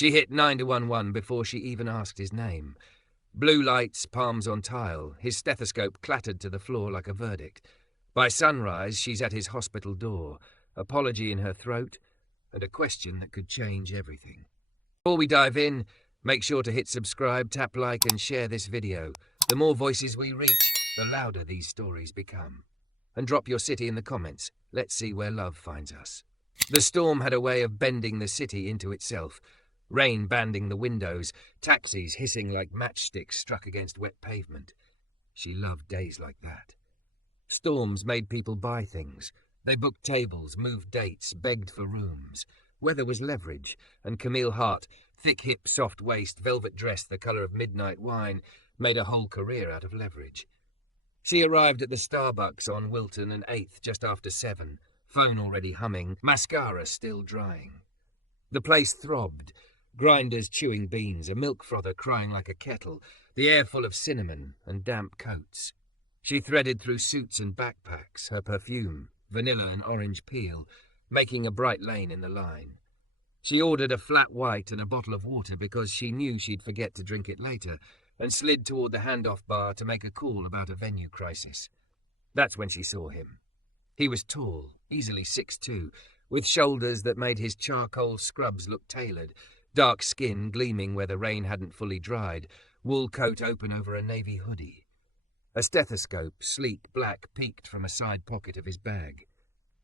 She hit 911 before she even asked his name. Blue lights, palms on tile, his stethoscope clattered to the floor like a verdict. By sunrise, she's at his hospital door, apology in her throat, and a question that could change everything. Before we dive in, make sure to hit subscribe, tap like, and share this video. The more voices we reach, the louder these stories become. And drop your city in the comments. Let's see where love finds us. The storm had a way of bending the city into itself. Rain banding the windows, taxis hissing like matchsticks struck against wet pavement. She loved days like that. Storms made people buy things. They booked tables, moved dates, begged for rooms. Weather was leverage, and Camille Hart, thick hip, soft waist, velvet dress the colour of midnight wine, made a whole career out of leverage. She arrived at the Starbucks on Wilton and 8th just after 7, phone already humming, mascara still drying. The place throbbed. Grinders chewing beans, a milk frother crying like a kettle, the air full of cinnamon and damp coats. She threaded through suits and backpacks, her perfume, vanilla and orange peel, making a bright lane in the line. She ordered a flat white and a bottle of water because she knew she'd forget to drink it later, and slid toward the handoff bar to make a call about a venue crisis. That's when she saw him. He was tall, easily 6'2", with shoulders that made his charcoal scrubs look tailored, dark skin gleaming where the rain hadn't fully dried, wool coat open over a navy hoodie. A stethoscope, sleek black, peeked from a side pocket of his bag.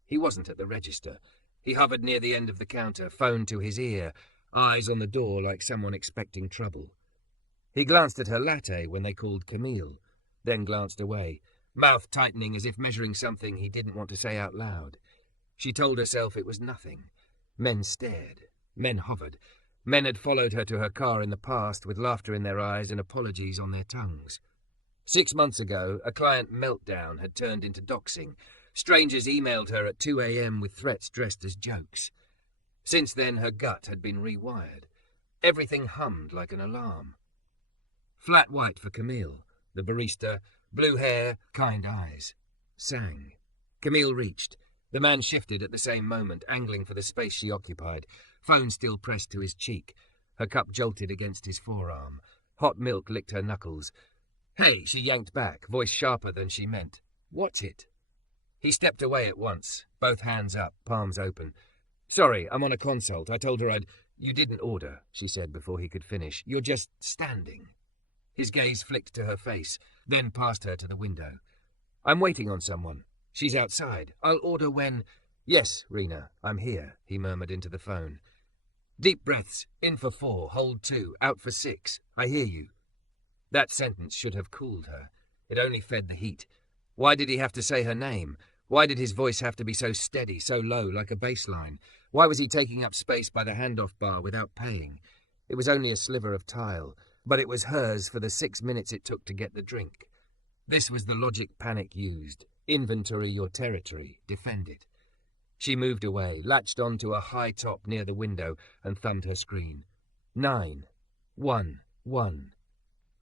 He wasn't at the register. He hovered near the end of the counter, phone to his ear, eyes on the door like someone expecting trouble. He glanced at her latte when they called Camille, then glanced away, mouth tightening as if measuring something he didn't want to say out loud. She told herself it was nothing. Men stared. Men hovered. Men had followed her to her car in the past with laughter in their eyes and apologies on their tongues. 6 months ago, a client meltdown had turned into doxing. Strangers emailed her at 2 a.m. with threats dressed as jokes. Since then, her gut had been rewired. Everything hummed like an alarm. Flat white for Camille, the barista, blue hair, kind eyes. Sang. Camille reached. The man shifted at the same moment, angling for the space she occupied, phone still pressed to his cheek. Her cup jolted against his forearm. Hot milk licked her knuckles. "Hey," she yanked back, voice sharper than she meant. "What's it?" He stepped away at once, both hands up, palms open. "Sorry, I'm on a consult. I told her I'd—" "You didn't order," she said before he could finish. "You're just standing." His gaze flicked to her face, then past her to the window. "I'm waiting on someone. She's outside. I'll order when—" "Yes, Rina, I'm here," he murmured into the phone. "Deep breaths. In for 4, hold 2, out for 6. I hear you." That sentence should have cooled her. It only fed the heat. Why did he have to say her name? Why did his voice have to be so steady, so low, like a bass line? Why was he taking up space by the handoff bar without paying? It was only a sliver of tile, but it was hers for the 6 minutes it took to get the drink. This was the logic Panic used. Inventory your territory, defend it. She moved away, latched onto a high top near the window, and thumbed her screen. 9, 1, 1.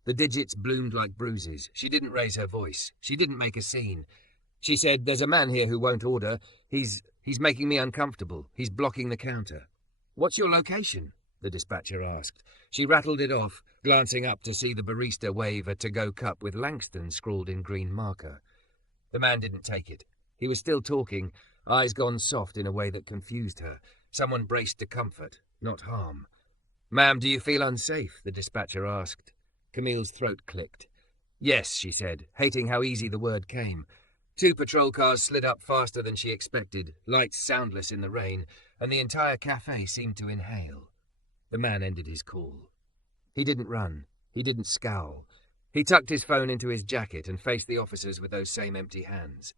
The digits bloomed like bruises. She didn't raise her voice. She didn't make a scene. She said, "There's a man here who won't order. He's making me uncomfortable. He's blocking the counter." "What's your location?" the dispatcher asked. She rattled it off, glancing up to see the barista wave a to-go cup with Langston scrawled in green marker. The man didn't take it. He was still talking, eyes gone soft in a way that confused her. Someone braced to comfort, not harm. "Ma'am, do you feel unsafe?" the dispatcher asked. Camille's throat clicked. "Yes," she said, hating how easy the word came. 2 patrol cars slid up faster than she expected, lights soundless in the rain, and the entire cafe seemed to inhale. The man ended his call. He didn't run. He didn't scowl. He tucked his phone into his jacket and faced the officers with those same empty hands.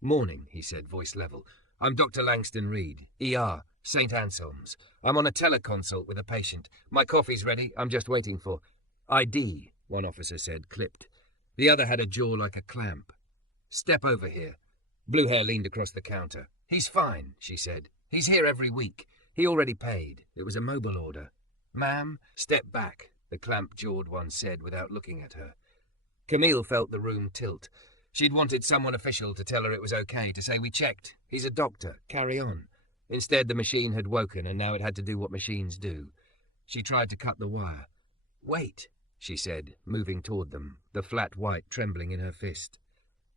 "Morning," he said, voice level. "I'm Dr. Langston Reed, ER, St. Anselm's. I'm on a teleconsult with a patient. My coffee's ready. I'm just waiting for—" "ID," one officer said, clipped. The other had a jaw like a clamp. "Step over here." Blue hair leaned across the counter. "He's fine," she said. "He's here every week. He already paid. It was a mobile order." "Ma'am, step back," the clamp-jawed one said without looking at her. Camille felt the room tilt. She'd wanted someone official to tell her it was okay, to say, "We checked. He's a doctor. Carry on." Instead, the machine had woken, and now it had to do what machines do. She tried to cut the wire. "Wait," she said, moving toward them, the flat white trembling in her fist.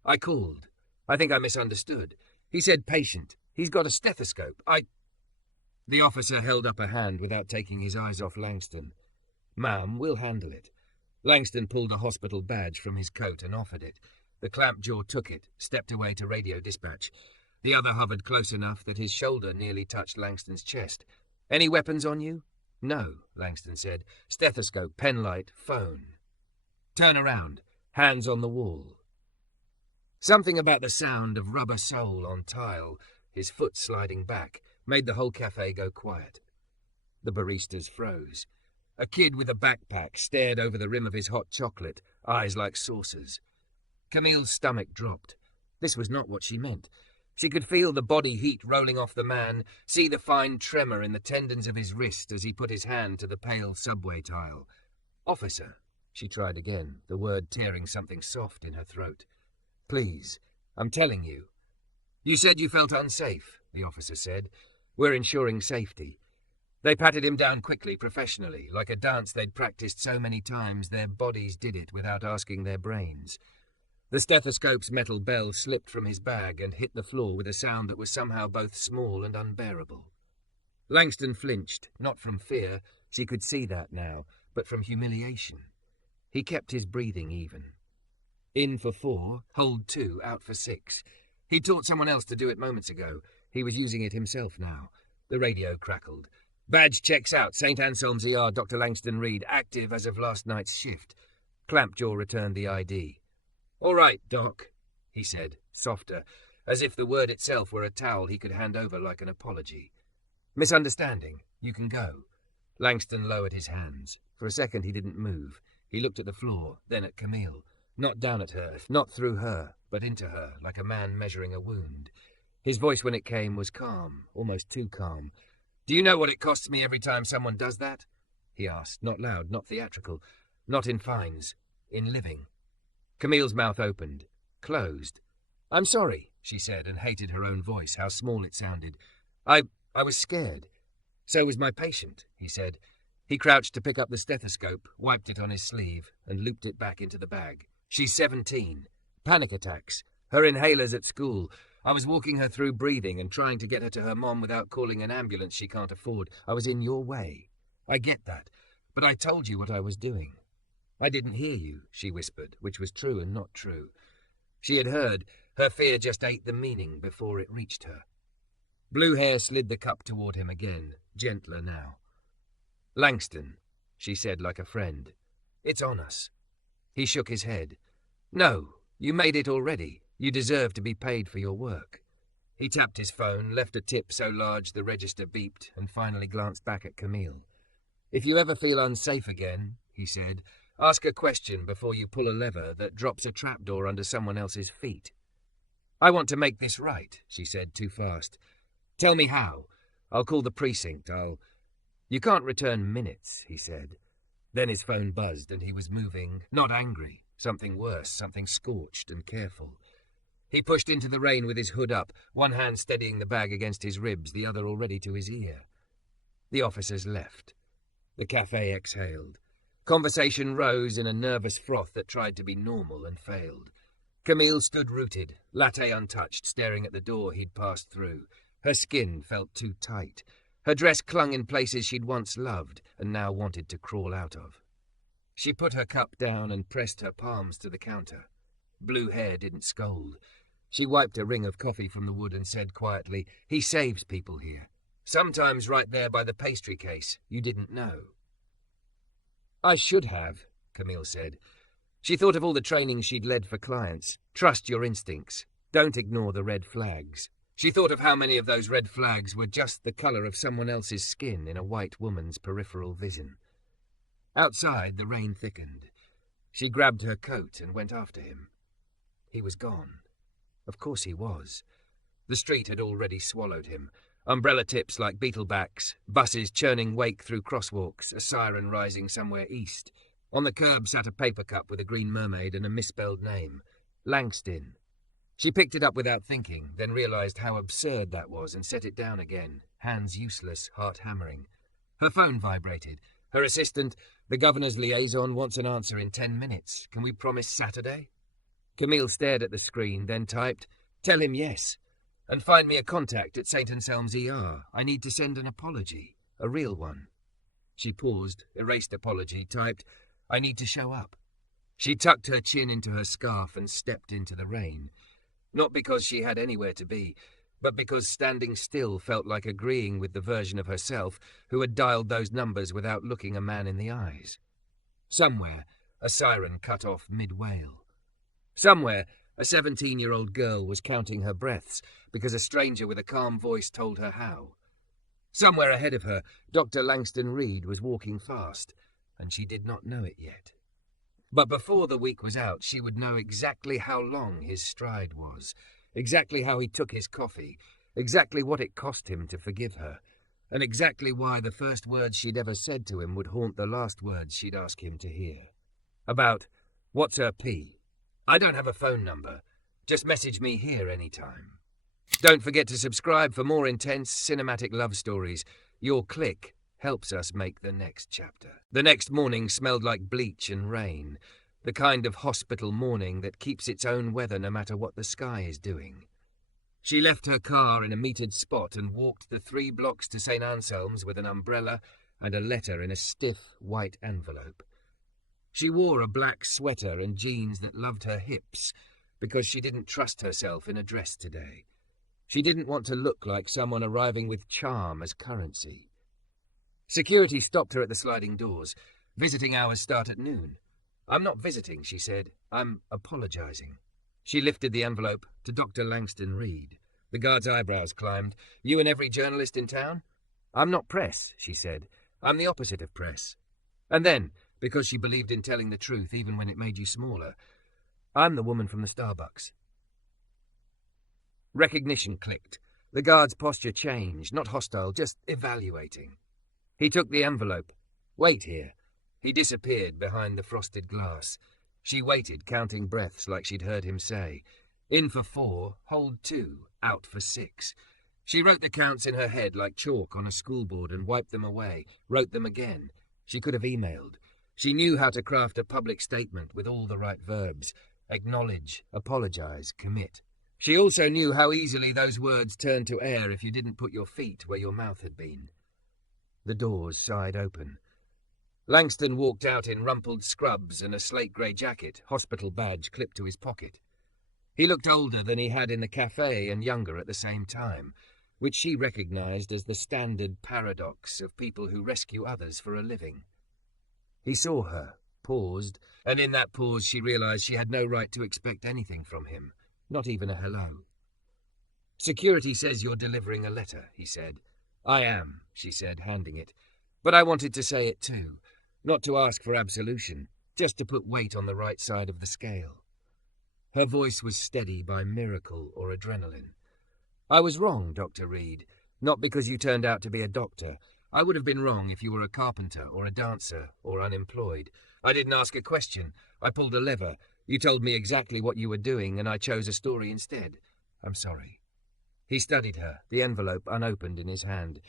"I called. I think I misunderstood. He said patient. He's got a stethoscope. The officer held up a hand without taking his eyes off Langston. "Ma'am, we'll handle it." Langston pulled a hospital badge from his coat and offered it. The clamped jaw took it, stepped away to radio dispatch. The other hovered close enough that his shoulder nearly touched Langston's chest. "Any weapons on you?" "No," Langston said. "Stethoscope, penlight, phone." "Turn around. Hands on the wall." Something about the sound of rubber sole on tile, his foot sliding back, made the whole cafe go quiet. The baristas froze. A kid with a backpack stared over the rim of his hot chocolate, eyes like saucers. Camille's stomach dropped. This was not what she meant. She could feel the body heat rolling off the man, see the fine tremor in the tendons of his wrist as he put his hand to the pale subway tile. "Officer," she tried again, the word tearing something soft in her throat. "Please, I'm telling you." "You said you felt unsafe," the officer said. "We're ensuring safety." They patted him down quickly, professionally, like a dance they'd practiced so many times their bodies did it without asking their brains. The stethoscope's metal bell slipped from his bag and hit the floor with a sound that was somehow both small and unbearable. Langston flinched, not from fear, she could see that now, but from humiliation. He kept his breathing even. In for 4, hold 2, out for 6. He'd taught someone else to do it moments ago. He was using it himself now. The radio crackled. "Badge checks out, St. Anselm's ER, Dr. Langston Reed, active as of last night's shift." Clampjaw returned the ID. "All right, Doc," he said, softer, as if the word itself were a towel he could hand over like an apology. "Misunderstanding. You can go." Langston lowered his hands. For a second he didn't move. He looked at the floor, then at Camille. Not down at her, not through her, but into her, like a man measuring a wound. His voice when it came was calm, almost too calm. "Do you know what it costs me every time someone does that?" he asked, not loud, not theatrical, not in fines, in living. Camille's mouth opened, closed. "I'm sorry," she said, and hated her own voice, how small it sounded. I was scared." "So was my patient," he said. He crouched to pick up the stethoscope, wiped it on his sleeve, and looped it back into the bag. "She's 17. Panic attacks. Her inhaler's at school. I was walking her through breathing and trying to get her to her mom without calling an ambulance she can't afford. I was in your way. I get that. But I told you what I was doing." "I didn't hear you," she whispered, which was true and not true. She had heard. Her fear just ate the meaning before it reached her. Blue hair slid the cup toward him again, gentler now. "Langston," she said like a friend. "It's on us." He shook his head. "No, you made it already. You deserve to be paid for your work." He tapped his phone, left a tip so large the register beeped, and finally glanced back at Camille. "If you ever feel unsafe again," he said, "ask a question before you pull a lever that drops a trapdoor under someone else's feet." "I want to make this right," she said too fast. "Tell me how. I'll call the precinct. You can't return minutes," he said. Then his phone buzzed and he was moving, not angry, something worse, something scorched and careful. He pushed into the rain with his hood up, one hand steadying the bag against his ribs, the other already to his ear. The officers left. The cafe exhaled. Conversation rose in a nervous froth that tried to be normal and failed. Camille stood rooted, latte untouched, staring at the door he'd passed through. Her skin felt too tight. Her dress clung in places she'd once loved and now wanted to crawl out of. She put her cup down and pressed her palms to the counter. Blue hair didn't scold. She wiped a ring of coffee from the wood and said quietly, "He saves people here. Sometimes right there by the pastry case, you didn't know." "I should have," Camille said. She thought of all the training she'd led for clients. Trust your instincts. Don't ignore the red flags. She thought of how many of those red flags were just the colour of someone else's skin in a white woman's peripheral vision. Outside, the rain thickened. She grabbed her coat and went after him. He was gone. Of course he was. The street had already swallowed him. Umbrella tips like beetlebacks, buses churning wake through crosswalks, a siren rising somewhere east. On the curb sat a paper cup with a green mermaid and a misspelled name. Langston. She picked it up without thinking, then realised how absurd that was and set it down again, hands useless, heart hammering. Her phone vibrated. Her assistant, the governor's liaison, wants an answer in 10 minutes. Can we promise Saturday? Camille stared at the screen, then typed, "Tell him yes. And find me a contact at St. Anselm's ER. I need to send an apology. A real one." She paused, erased apology, typed, "I need to show up." She tucked her chin into her scarf and stepped into the rain. Not because she had anywhere to be, but because standing still felt like agreeing with the version of herself who had dialed those numbers without looking a man in the eyes. Somewhere, a siren cut off mid-wail. Somewhere, a 17-year-old girl was counting her breaths because a stranger with a calm voice told her how. Somewhere ahead of her, Dr. Langston Reed was walking fast, and she did not know it yet. But before the week was out, she would know exactly how long his stride was, exactly how he took his coffee, exactly what it cost him to forgive her, and exactly why the first words she'd ever said to him would haunt the last words she'd ask him to hear. About, "What's her P? I don't have a phone number. Just message me here anytime." Don't forget to subscribe for more intense cinematic love stories. Your click helps us make the next chapter. The next morning smelled like bleach and rain, the kind of hospital morning that keeps its own weather no matter what the sky is doing. She left her car in a metered spot and walked the 3 blocks to St. Anselm's with an umbrella and a letter in a stiff white envelope. She wore a black sweater and jeans that loved her hips because she didn't trust herself in a dress today. She didn't want to look like someone arriving with charm as currency. Security stopped her at the sliding doors. Visiting hours start at noon. "I'm not visiting," she said. "I'm apologizing." She lifted the envelope to Dr. Langston Reed. The guard's eyebrows climbed. "You and every journalist in town?" "I'm not press," she said. "I'm the opposite of press." And then, because she believed in telling the truth even when it made you smaller, "I'm the woman from the Starbucks." Recognition clicked. The guard's posture changed, not hostile, just evaluating. He took the envelope. "Wait here." He disappeared behind the frosted glass. She waited, counting breaths like she'd heard him say. In for 4, hold 2, out for 6. She wrote the counts in her head like chalk on a schoolboard and wiped them away, wrote them again. She could have emailed. She knew how to craft a public statement with all the right verbs. Acknowledge, apologize, commit. She also knew how easily those words turned to air if you didn't put your feet where your mouth had been. The doors sighed open. Langston walked out in rumpled scrubs and a slate-grey jacket, hospital badge clipped to his pocket. He looked older than he had in the cafe and younger at the same time, which she recognized as the standard paradox of people who rescue others for a living. He saw her, paused, and in that pause she realized she had no right to expect anything from him. Not even a hello. "Security says you're delivering a letter," he said. "I am," she said, handing it. "But I wanted to say it too. Not to ask for absolution, just to put weight on the right side of the scale." Her voice was steady by miracle or adrenaline. "I was wrong, Dr. Reed. Not because you turned out to be a doctor. I would have been wrong if you were a carpenter or a dancer or unemployed. I didn't ask a question. I pulled a lever. You told me exactly what you were doing, and I chose a story instead. I'm sorry." He studied her, the envelope unopened in his hand.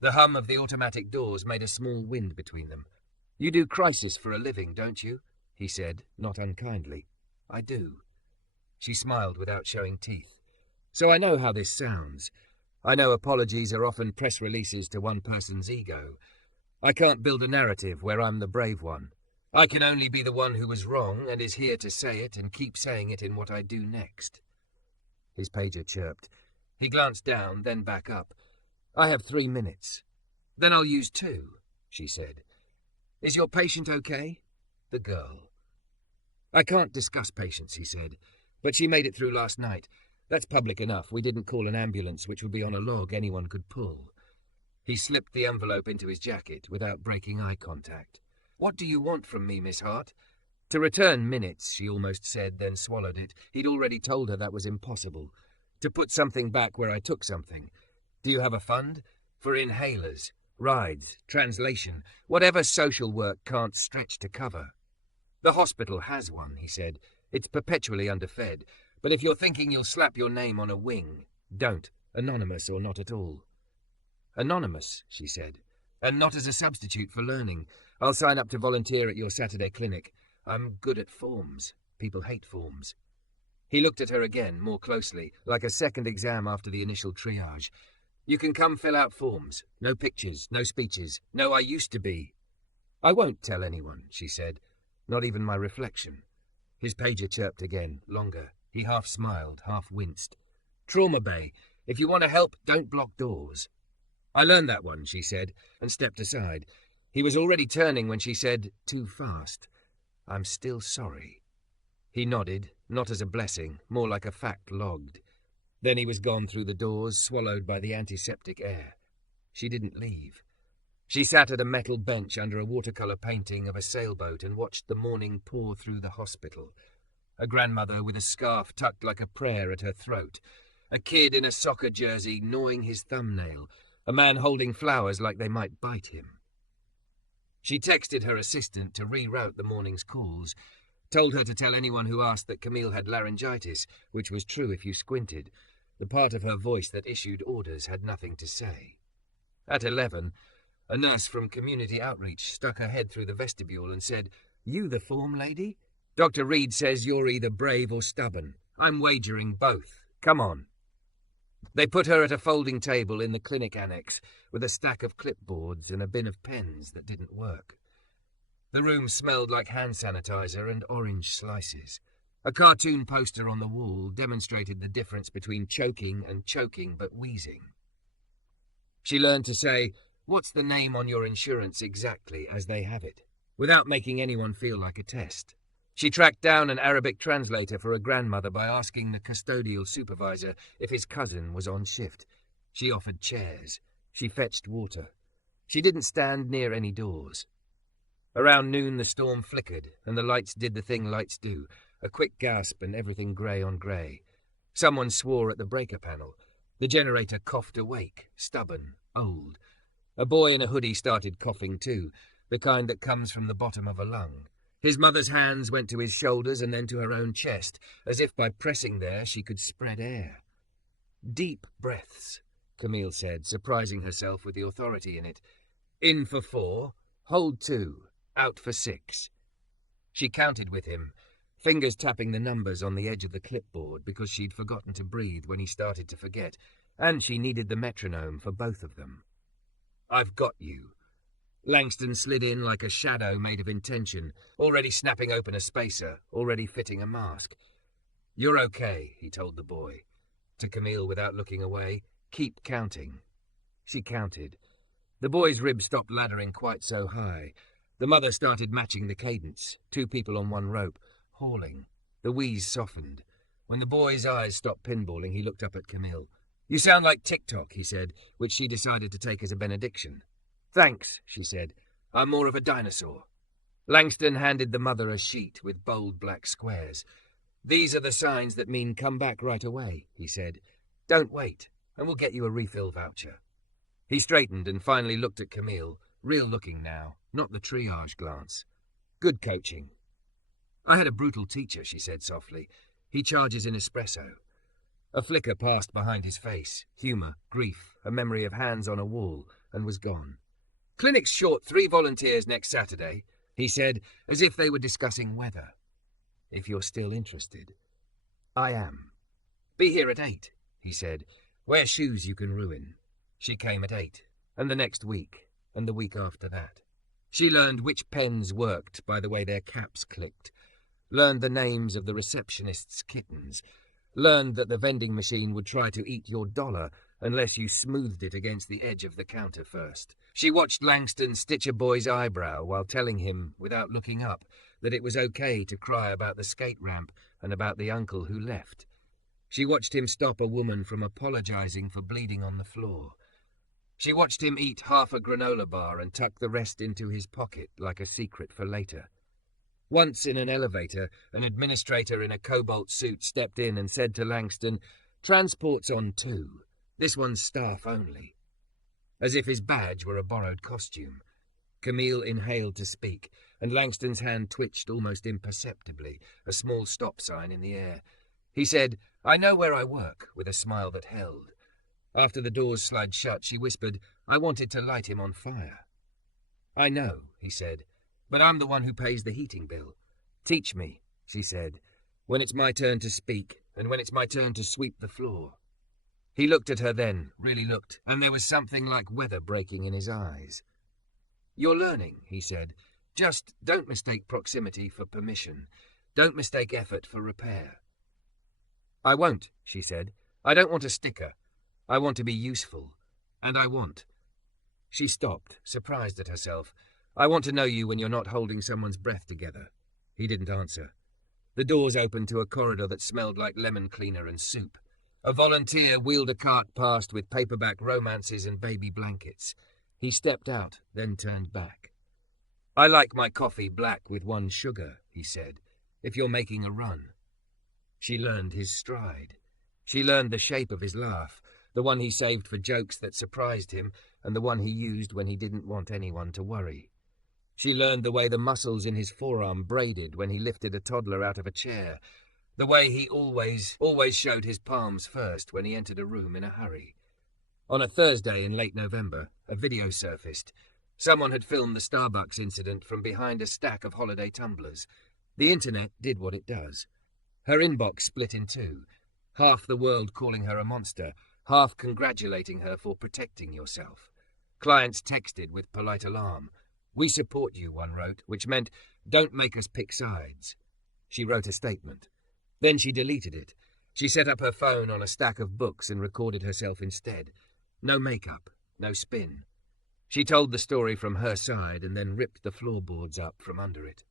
The hum of the automatic doors made a small wind between them. "You do crisis for a living, don't you?" he said, not unkindly. "I do." She smiled without showing teeth. "So I know how this sounds. I know apologies are often press releases to one person's ego. I can't build a narrative where I'm the brave one. I can only be the one who was wrong and is here to say it and keep saying it in what I do next." His pager chirped. He glanced down, then back up. "I have 3 minutes. Then I'll use 2, she said. "Is your patient okay?" The girl. "I can't discuss patients," he said, "but she made it through last night. That's public enough. We didn't call an ambulance, which would be on a log anyone could pull." He slipped the envelope into his jacket without breaking eye contact. "What do you want from me, Miss Hart?" To return minutes, she almost said, then swallowed it. He'd already told her that was impossible. "To put something back where I took something. Do you have a fund? For inhalers, rides, translation, whatever social work can't stretch to cover." "The hospital has one," he said. "It's perpetually underfed. But if you're thinking you'll slap your name on a wing, don't, anonymous or not at all." "Anonymous," she said. "And not as a substitute for learning. I'll sign up to volunteer at your Saturday clinic. I'm good at forms. People hate forms. He looked at her again, more closely, like a second exam after the initial triage. You can come fill out forms. No pictures, no speeches. No, I used to be. I won't tell anyone, she said. Not even my reflection. His pager chirped again, longer. He half smiled, half winced. Trauma bay. If you want to help, don't block doors. I learned that one, she said, and stepped aside. He was already turning when she said, too fast. I'm still sorry. He nodded, not as a blessing, more like a fact logged. Then he was gone through the doors, swallowed by the antiseptic air. She didn't leave. She sat at a metal bench under a watercolour painting of a sailboat and watched the morning pour through the hospital. A grandmother with a scarf tucked like a prayer at her throat. A kid in a soccer jersey gnawing his thumbnail. A man holding flowers like they might bite him. She texted her assistant to reroute the morning's calls, told her to tell anyone who asked that Camille had laryngitis, which was true if you squinted. The part of her voice that issued orders had nothing to say. At 11, a nurse from community outreach stuck her head through the vestibule and said, You the form lady? Dr. Reed says you're either brave or stubborn. I'm wagering both. Come on. They put her at a folding table in the clinic annex with a stack of clipboards and a bin of pens that didn't work. The room smelled like hand sanitizer and orange slices. A cartoon poster on the wall demonstrated the difference between choking and choking but wheezing. She learned to say, What's the name on your insurance exactly as they have it, without making anyone feel like a test. She tracked down an Arabic translator for a grandmother by asking the custodial supervisor if his cousin was on shift. She offered chairs. She fetched water. She didn't stand near any doors. Around noon the storm flickered, and the lights did the thing lights do, a quick gasp and everything grey on grey. Someone swore at the breaker panel. The generator coughed awake, stubborn, old. A boy in a hoodie started coughing too, the kind that comes from the bottom of a lung. His mother's hands went to his shoulders and then to her own chest, as if by pressing there she could spread air. Deep breaths, Camille said, surprising herself with the authority in it. In for 4, hold 2, out for 6. She counted with him, fingers tapping the numbers on the edge of the clipboard because she'd forgotten to breathe when he started to forget, and she needed the metronome for both of them. I've got you. Langston slid in like a shadow made of intention, already snapping open a spacer, already fitting a mask. You're okay, he told the boy. To Camille without looking away, keep counting. She counted. The boy's ribs stopped laddering quite so high. The mother started matching the cadence, 2 people on one rope, hauling. The wheeze softened. When the boy's eyes stopped pinballing, he looked up at Camille. You sound like TikTok, he said, which she decided to take as a benediction. Thanks, she said. I'm more of a dinosaur. Langston handed the mother a sheet with bold black squares. These are the signs that mean come back right away, he said. Don't wait, and we'll get you a refill voucher. He straightened and finally looked at Camille, real looking now, not the triage glance. Good coaching. I had a brutal teacher, she said softly. He charges in espresso. A flicker passed behind his face, humour, grief, a memory of hands on a wall, and was gone. Clinic's short 3 volunteers next Saturday, he said, as if they were discussing weather. If you're still interested. I am. Be here at 8, he said. Wear shoes you can ruin. She came at 8, and the next week, and the week after that. She learned which pens worked by the way their caps clicked, learned the names of the receptionist's kittens, learned that the vending machine would try to eat your dollar unless you smoothed it against the edge of the counter first. She watched Langston stitch a boy's eyebrow while telling him, without looking up, that it was okay to cry about the skate ramp and about the uncle who left. She watched him stop a woman from apologizing for bleeding on the floor. She watched him eat half a granola bar and tuck the rest into his pocket like a secret for later. Once in an elevator, an administrator in a cobalt suit stepped in and said to Langston, Transport's on 2. This one's staff only. As if his badge were a borrowed costume. Camille inhaled to speak, and Langston's hand twitched almost imperceptibly, a small stop sign in the air. He said, I know where I work, with a smile that held. After the doors slid shut, she whispered, I wanted to light him on fire. I know, he said. But I'm the one who pays the heating bill. Teach me, she said, when it's my turn to speak, and when it's my turn to sweep the floor. He looked at her then, really looked, and there was something like weather breaking in his eyes. You're learning, he said. Just don't mistake proximity for permission. Don't mistake effort for repair. I won't, she said. I don't want a sticker. I want to be useful. And I want. She stopped, surprised at herself. I want to know you when you're not holding someone's breath together. He didn't answer. The doors opened to a corridor that smelled like lemon cleaner and soup. A volunteer wheeled a cart past with paperback romances and baby blankets. He stepped out, then turned back. I like my coffee black with 1 sugar, he said, if you're making a run. She learned his stride. She learned the shape of his laugh, the one he saved for jokes that surprised him, and the one he used when he didn't want anyone to worry. She learned the way the muscles in his forearm braided when he lifted a toddler out of a chair, the way he always showed his palms first when he entered a room in a hurry. On a Thursday in late November, a video surfaced. Someone had filmed the Starbucks incident from behind a stack of holiday tumblers. The internet did what it does. Her inbox split in two, half the world calling her a monster, half congratulating her for protecting yourself. Clients texted with polite alarm. We support you, one wrote, which meant, don't make us pick sides. She wrote a statement. Then she deleted it. She set up her phone on a stack of books and recorded herself instead. No makeup, no spin. She told the story from her side and then ripped the floorboards up from under it.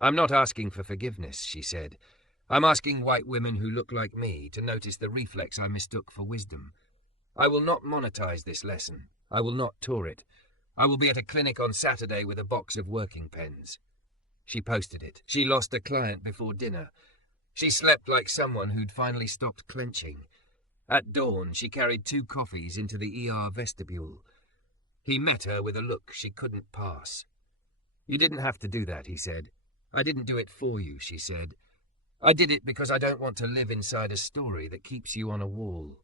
I'm not asking for forgiveness, she said. I'm asking white women who look like me to notice the reflex I mistook for wisdom. I will not monetize this lesson. I will not tour it. I will be at a clinic on Saturday with a box of working pens. She posted it. She lost a client before dinner. She slept like someone who'd finally stopped clenching. At dawn, she carried 2 coffees into the ER vestibule. He met her with a look she couldn't pass. You didn't have to do that, he said. I didn't do it for you, she said. I did it because I don't want to live inside a story that keeps you on a wall.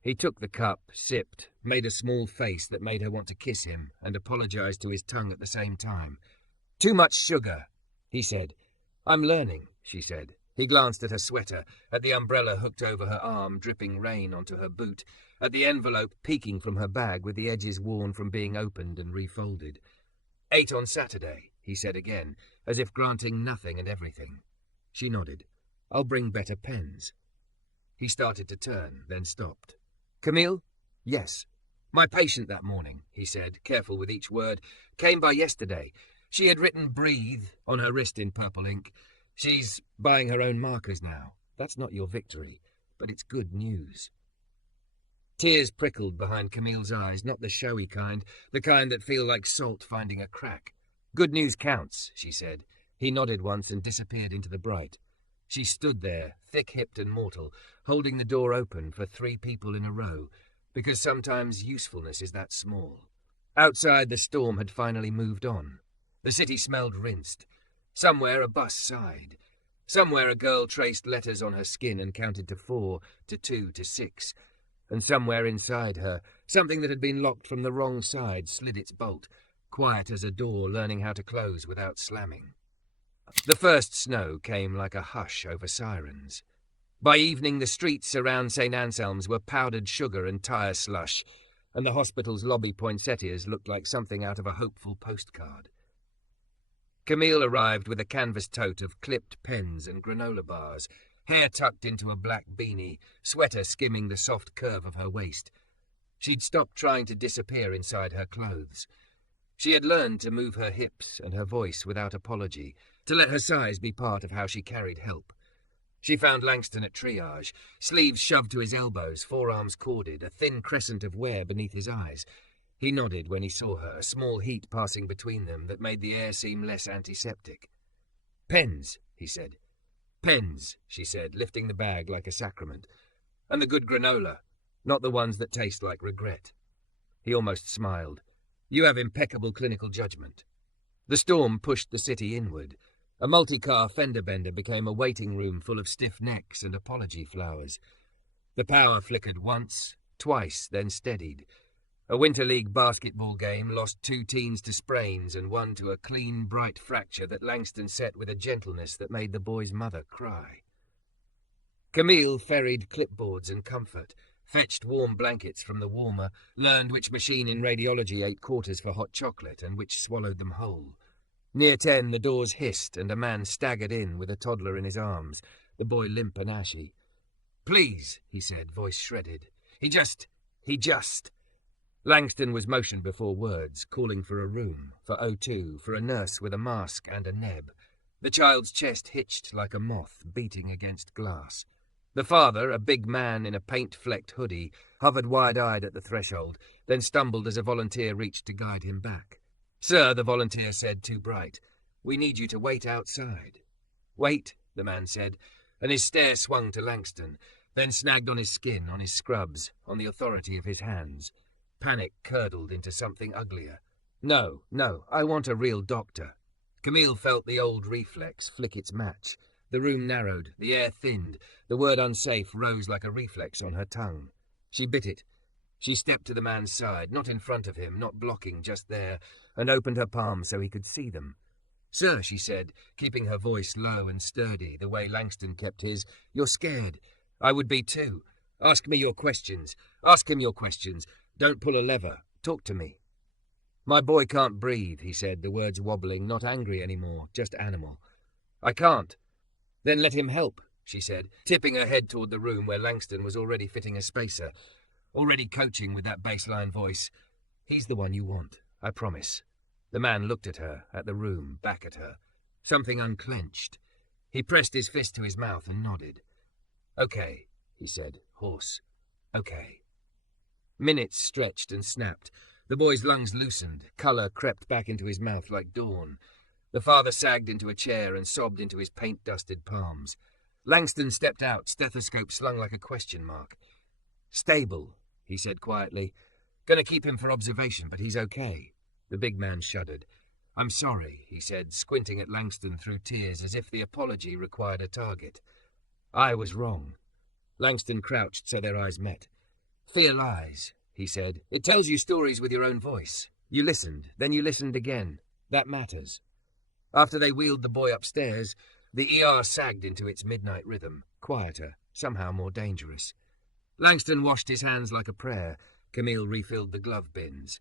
He took the cup, sipped, made a small face that made her want to kiss him, and apologized to his tongue at the same time. Too much sugar, he said. I'm learning, she said. He glanced at her sweater, at the umbrella hooked over her arm, dripping rain onto her boot, at the envelope peeking from her bag with the edges worn from being opened and refolded. 8 on Saturday, he said again, as if granting nothing and everything. She nodded. I'll bring better pens. He started to turn, then stopped. Camille? Yes. My patient that morning, he said, careful with each word, came by yesterday. She had written breathe on her wrist in purple ink. She's buying her own markers now. That's not your victory, but it's good news. Tears prickled behind Camille's eyes, not the showy kind, the kind that feel like salt finding a crack. Good news counts, she said. He nodded once and disappeared into the bright. She stood there, thick-hipped and mortal, holding the door open for 3 people in a row, because sometimes usefulness is that small. Outside, the storm had finally moved on. The city smelled rinsed. Somewhere a bus sighed. Somewhere a girl traced letters on her skin and counted to 4, to 2, to 6. And somewhere inside her, something that had been locked from the wrong side slid its bolt, quiet as a door learning how to close without slamming. The first snow came like a hush over sirens. By evening, the streets around St. Anselm's were powdered sugar and tyre slush, and the hospital's lobby poinsettias looked like something out of a hopeful postcard. Camille arrived with a canvas tote of clipped pens and granola bars, hair tucked into a black beanie, sweater skimming the soft curve of her waist. She'd stopped trying to disappear inside her clothes. She had learned to move her hips and her voice without apology, to let her size be part of how she carried help. She found Langston at triage, sleeves shoved to his elbows, forearms corded, a thin crescent of wear beneath his eyes. He nodded when he saw her, a small heat passing between them that made the air seem less antiseptic. Pens, he said. Pens, she said, lifting the bag like a sacrament. And the good granola, not the ones that taste like regret. He almost smiled. You have impeccable clinical judgment. The storm pushed the city inward. A multi-car fender bender became a waiting room full of stiff necks and apology flowers. The power flickered once, twice, then steadied. A Winter League basketball game lost 2 teens to sprains and 1 to a clean, bright fracture that Langston set with a gentleness that made the boy's mother cry. Camille ferried clipboards and comfort, fetched warm blankets from the warmer, learned which machine in radiology ate quarters for hot chocolate and which swallowed them whole. Near 10, the doors hissed and a man staggered in with a toddler in his arms, the boy limp and ashy. "Please," he said, voice shredded. He just... Langston was motioned before words, calling for a room, for O2, for a nurse with a mask and a neb. The child's chest hitched like a moth, beating against glass. The father, a big man in a paint-flecked hoodie, hovered wide-eyed at the threshold, then stumbled as a volunteer reached to guide him back. "Sir," the volunteer said, too bright, "we need you to wait outside." "Wait," the man said, and his stare swung to Langston, then snagged on his skin, on his scrubs, on the authority of his hands. Panic curdled into something uglier. No, I want a real doctor." Camille felt the old reflex flick its match. The room narrowed, the air thinned, the word unsafe rose like a reflex on her tongue. She bit it. She stepped to the man's side, not in front of him, not blocking, just there, and opened her palms so he could see them. "Sir," she said, keeping her voice low and sturdy, the way Langston kept his, "you're scared. I would be too. Ask me your questions. Ask him your questions. Don't pull a lever. Talk to me." "My boy can't breathe," he said, the words wobbling, not angry anymore, just animal. "I can't." "Then let him help," she said, tipping her head toward the room where Langston was already fitting a spacer, already coaching with that baseline voice. "He's the one you want, I promise." The man looked at her, at the room, back at her. Something unclenched. He pressed his fist to his mouth and nodded. "Okay," he said, hoarse. "Okay." Minutes stretched and snapped. The boy's lungs loosened. Colour crept back into his mouth like dawn. The father sagged into a chair and sobbed into his paint-dusted palms. Langston stepped out, stethoscope slung like a question mark. "Stable," he said quietly. "Gonna keep him for observation, but he's okay." The big man shuddered. "I'm sorry," he said, squinting at Langston through tears as if the apology required a target. "I was wrong." Langston crouched so their eyes met. "Fear lies," he said. "It tells you stories with your own voice. You listened, then you listened again. That matters." After they wheeled the boy upstairs, the ER sagged into its midnight rhythm, quieter, somehow more dangerous. Langston washed his hands like a prayer. Camille refilled the glove bins.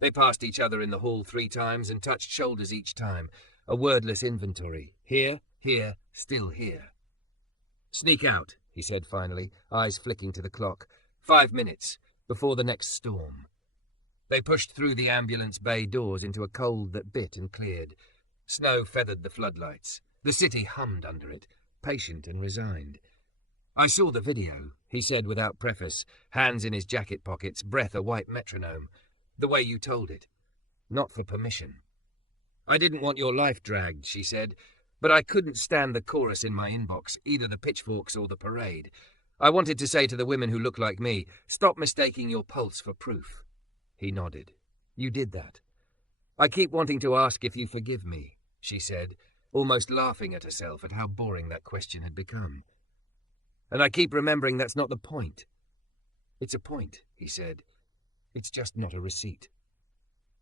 They passed each other in the hall 3 times and touched shoulders each time, a wordless inventory. Here, still here. "Sneak out," he said finally, eyes flicking to the clock. 5 minutes, before the next storm. They pushed through the ambulance bay doors into a cold that bit and cleared. Snow feathered the floodlights. The city hummed under it, patient and resigned. "I saw the video," he said without preface, hands in his jacket pockets, breath a white metronome. "The way you told it. Not for permission." "I didn't want your life dragged," she said, "but I couldn't stand the chorus in my inbox, either the pitchforks or the parade. I wanted to say to the women who look like me, stop mistaking your pulse for proof." He nodded. "You did that." "I keep wanting to ask if you forgive me," she said, almost laughing at herself at how boring that question had become. "And I keep remembering that's not the point." "It's a point," he said. "It's just not a receipt."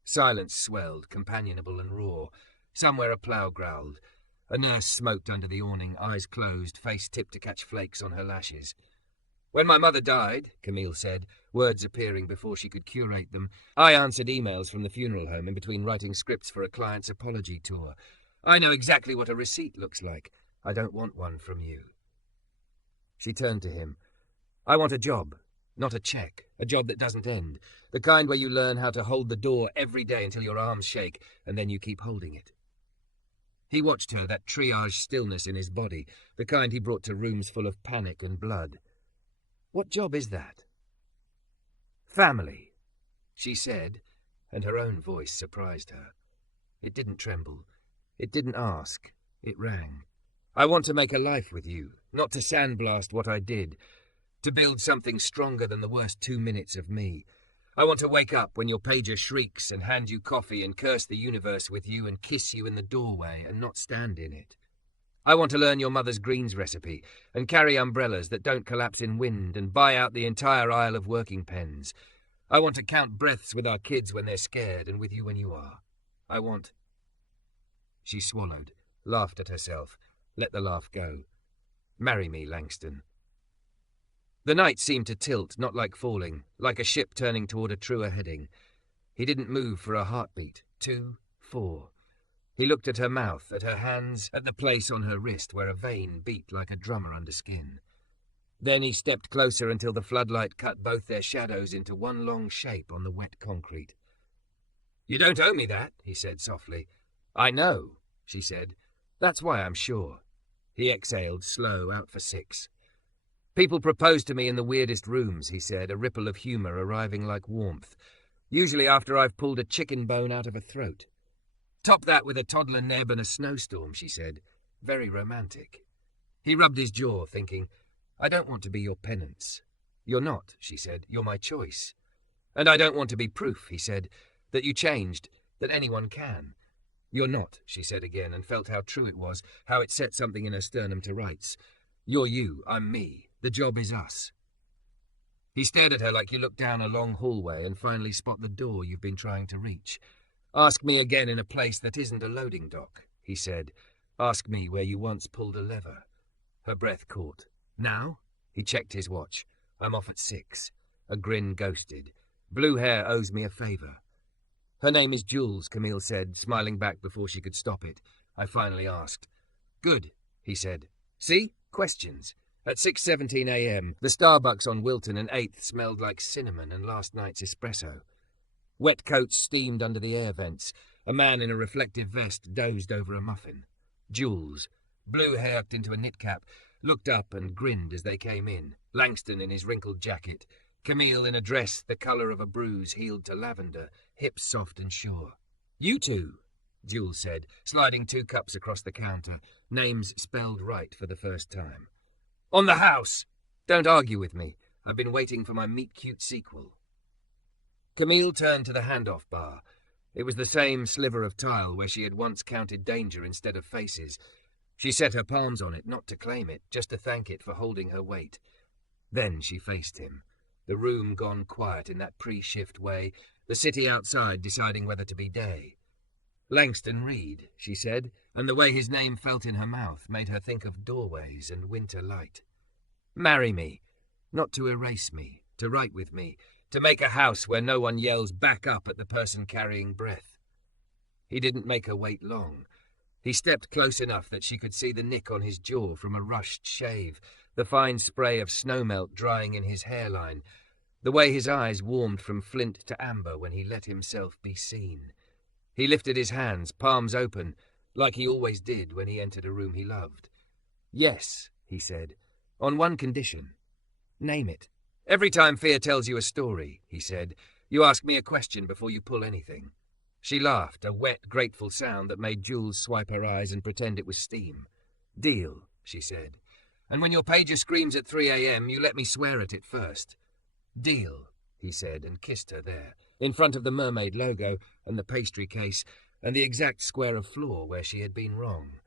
Silence swelled, companionable and raw. Somewhere a plough growled. A nurse smoked under the awning, eyes closed, face tipped to catch flakes on her lashes. "When my mother died," Camille said, words appearing before she could curate them, "I answered emails from the funeral home in between writing scripts for a client's apology tour. I know exactly what a receipt looks like. I don't want one from you." She turned to him. "I want a job, not a check, a job that doesn't end, the kind where you learn how to hold the door every day until your arms shake, and then you keep holding it." He watched her, that triage stillness in his body, the kind he brought to rooms full of panic and blood. "What job is that?" "Family," she said, and her own voice surprised her. It didn't tremble. It didn't ask. It rang. "I want to make a life with you, not to sandblast what I did, to build something stronger than the worst 2 minutes of me. I want to wake up when your pager shrieks and hand you coffee and curse the universe with you and kiss you in the doorway and not stand in it. I want to learn your mother's greens recipe and carry umbrellas that don't collapse in wind and buy out the entire aisle of working pens. I want to count breaths with our kids when they're scared and with you when you are. I want... She swallowed, laughed at herself, let the laugh go. Marry me, Langston. The night seemed to tilt, not like falling, like a ship turning toward a truer heading. He didn't move for a heartbeat. 2, 4. He looked at her mouth, at her hands, at the place on her wrist where a vein beat like a drummer under skin. Then he stepped closer until the floodlight cut both their shadows into one long shape on the wet concrete. "You don't owe me that," he said softly. "I know," she said. "That's why I'm sure." He exhaled, slow, out for 6. "People propose to me in the weirdest rooms," he said, a ripple of humour arriving like warmth. "Usually after I've pulled a chicken bone out of a throat. Top that with a toddler neb and a snowstorm," she said. "Very romantic." He rubbed his jaw, thinking, "I don't want to be your penance." "You're not," she said. "You're my choice." "And I don't want to be proof," he said, "that you changed, that anyone can." "You're not," she said again, and felt how true it was, how it set something in her sternum to rights. "You're you, I'm me. The job is us." He stared at her like you look down a long hallway and finally spot the door you've been trying to reach. "Ask me again in a place that isn't a loading dock," he said. "Ask me where you once pulled a lever." Her breath caught. "Now?" He checked his watch. "I'm off at 6. A grin ghosted. "Blue hair owes me a favour." "Her name is Jules," Camille said, smiling back before she could stop it. I finally asked. "Good," he said. "See? Questions." At 6:17 a.m., the Starbucks on Wilton and 8th smelled like cinnamon and last night's espresso. Wet coats steamed under the air vents. A man in a reflective vest dozed over a muffin. Jules, blue hair tucked into a knit cap, looked up and grinned as they came in. Langston in his wrinkled jacket. Camille in a dress the colour of a bruise healed to lavender, hips soft and sure. "You two," Jules said, sliding 2 cups across the counter, names spelled right for the first time. "On the house! Don't argue with me. I've been waiting for my meet-cute sequel." Camille turned to the handoff bar. It was the same sliver of tile where she had once counted danger instead of faces. She set her palms on it, not to claim it, just to thank it for holding her weight. Then she faced him. The room gone quiet in that pre-shift way, the city outside deciding whether to be day. "Langston Reed," she said, and the way his name felt in her mouth made her think of doorways and winter light. "Marry me. Not to erase me, to write with me, to make a house where no one yells back up at the person carrying breath." He didn't make her wait long. He stepped close enough that she could see the nick on his jaw from a rushed shave, the fine spray of snowmelt drying in his hairline, the way his eyes warmed from flint to amber when he let himself be seen. He lifted his hands, palms open, like he always did when he entered a room he loved. "Yes," he said, "on one condition." "Name it." "Every time fear tells you a story," he said, "you ask me a question before you pull anything." She laughed, a wet, grateful sound that made Jules swipe her eyes and pretend it was steam. "Deal," she said. "And when your pager screams at 3 a.m., you let me swear at it first." "Deal," he said, and kissed her there, in front of the mermaid logo and the pastry case and the exact square of floor where she had been wrong.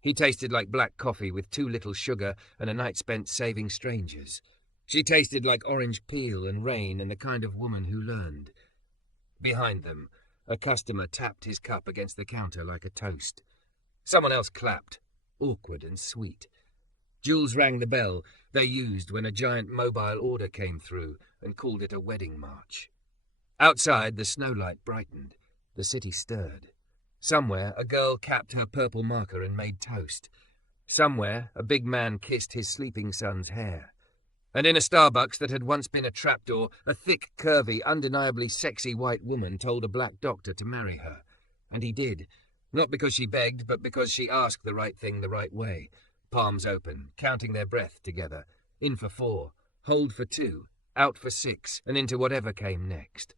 He tasted like black coffee with too little sugar and a night spent saving strangers. She tasted like orange peel and rain and the kind of woman who learned. Behind them, a customer tapped his cup against the counter like a toast. Someone else clapped, awkward and sweet. Jules rang the bell they used when a giant mobile order came through and called it a wedding march. Outside, the snowlight brightened. The city stirred. Somewhere, a girl capped her purple marker and made toast. Somewhere, a big man kissed his sleeping son's hair. And in a Starbucks that had once been a trapdoor, a thick, curvy, undeniably sexy white woman told a black doctor to marry her. And he did. Not because she begged, but because she asked the right thing the right way. Palms open, counting their breath together. In for 4, hold for 2, out for 6, and into whatever came next.